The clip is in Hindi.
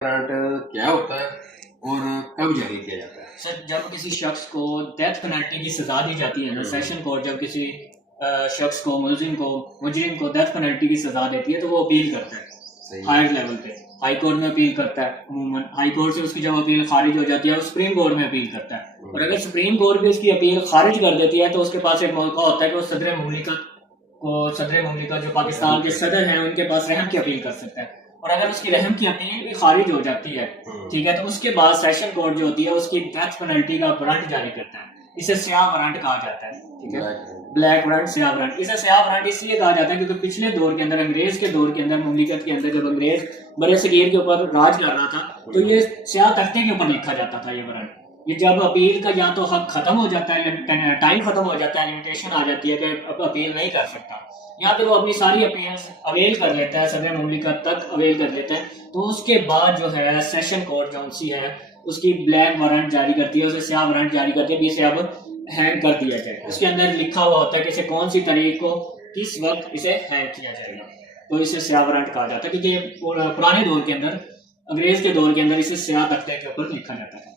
वारंट क्या होता है और कब जारी किया जाता है? सर, जब किसी शख्स को डेथ पेनल्टी की सजा दी जाती है ना, सेशन कोर्ट जब किसी शख्स को, मुजरिम को डेथ पेनल्टी की सजा देती है तो वो अपील करता है हायर लेवल पे, हाई कोर्ट में अपील करता है। अमूमन हाई कोर्ट से उसकी जब अपील खारिज हो जाती है वो सुप्रीम कोर्ट में अपील करता है, और अगर सुप्रीम कोर्ट भी उसकी अपील खारिज कर देती है तो उसके पास एक मौका होता है कि वो सदर मुमलिकत जो पाकिस्तान के सदर हैं उनके पास रहम की अपील कर सकता है। और अगर उसकी रहम की अपील भी खारिज हो जाती है, ठीक है, तो उसके बाद सेशन कोर्ट जो होती है उसकी डेथ पेनल्टी का वारंट जारी करता है। इसे स्याह वारंट कहा जाता है, ठीक है, ब्लैक वारंट, स्याह वारंट। इसे स्याह वारंट इसलिए कहा जाता है क्योंकि पिछले दौर के अंदर, अंग्रेज के दौर के अंदर, मुमलिकत के अंदर, जब अंग्रेज बड़े सगीर के ऊपर राज कर रहा था तो ये स्याह तख्ते के ऊपर लिखा जाता था ये वारंट। ये जब अपील का या तो हक खत्म हो जाता है या टाइम खत्म हो जाता है, लिमिटेशन आ जाती है कि अब अपील नहीं कर सकता, या फिर वो अपनी सारी अपील्स अवेल कर लेता है, सदर मुमलिकत तक अवेल कर लेता है, तो उसके बाद जो है सेशन कोर्ट जो सी है उसकी ब्लैक वारंट जारी करती है, उसे स्याह वारंट जारी करती है, इसे अब हैंग कर दिया जाए। उसके अंदर लिखा हुआ होता है कि इसे कौन सी तारीख को किस वक्त इसे हैंग किया जाएगा, तो इसे स्याह वारंट कहा जाता है। क्योंकि पुराने दौर के अंदर, अंग्रेज के दौर के अंदर इसे स्याह तख्ते के ऊपर लिखा जाता है।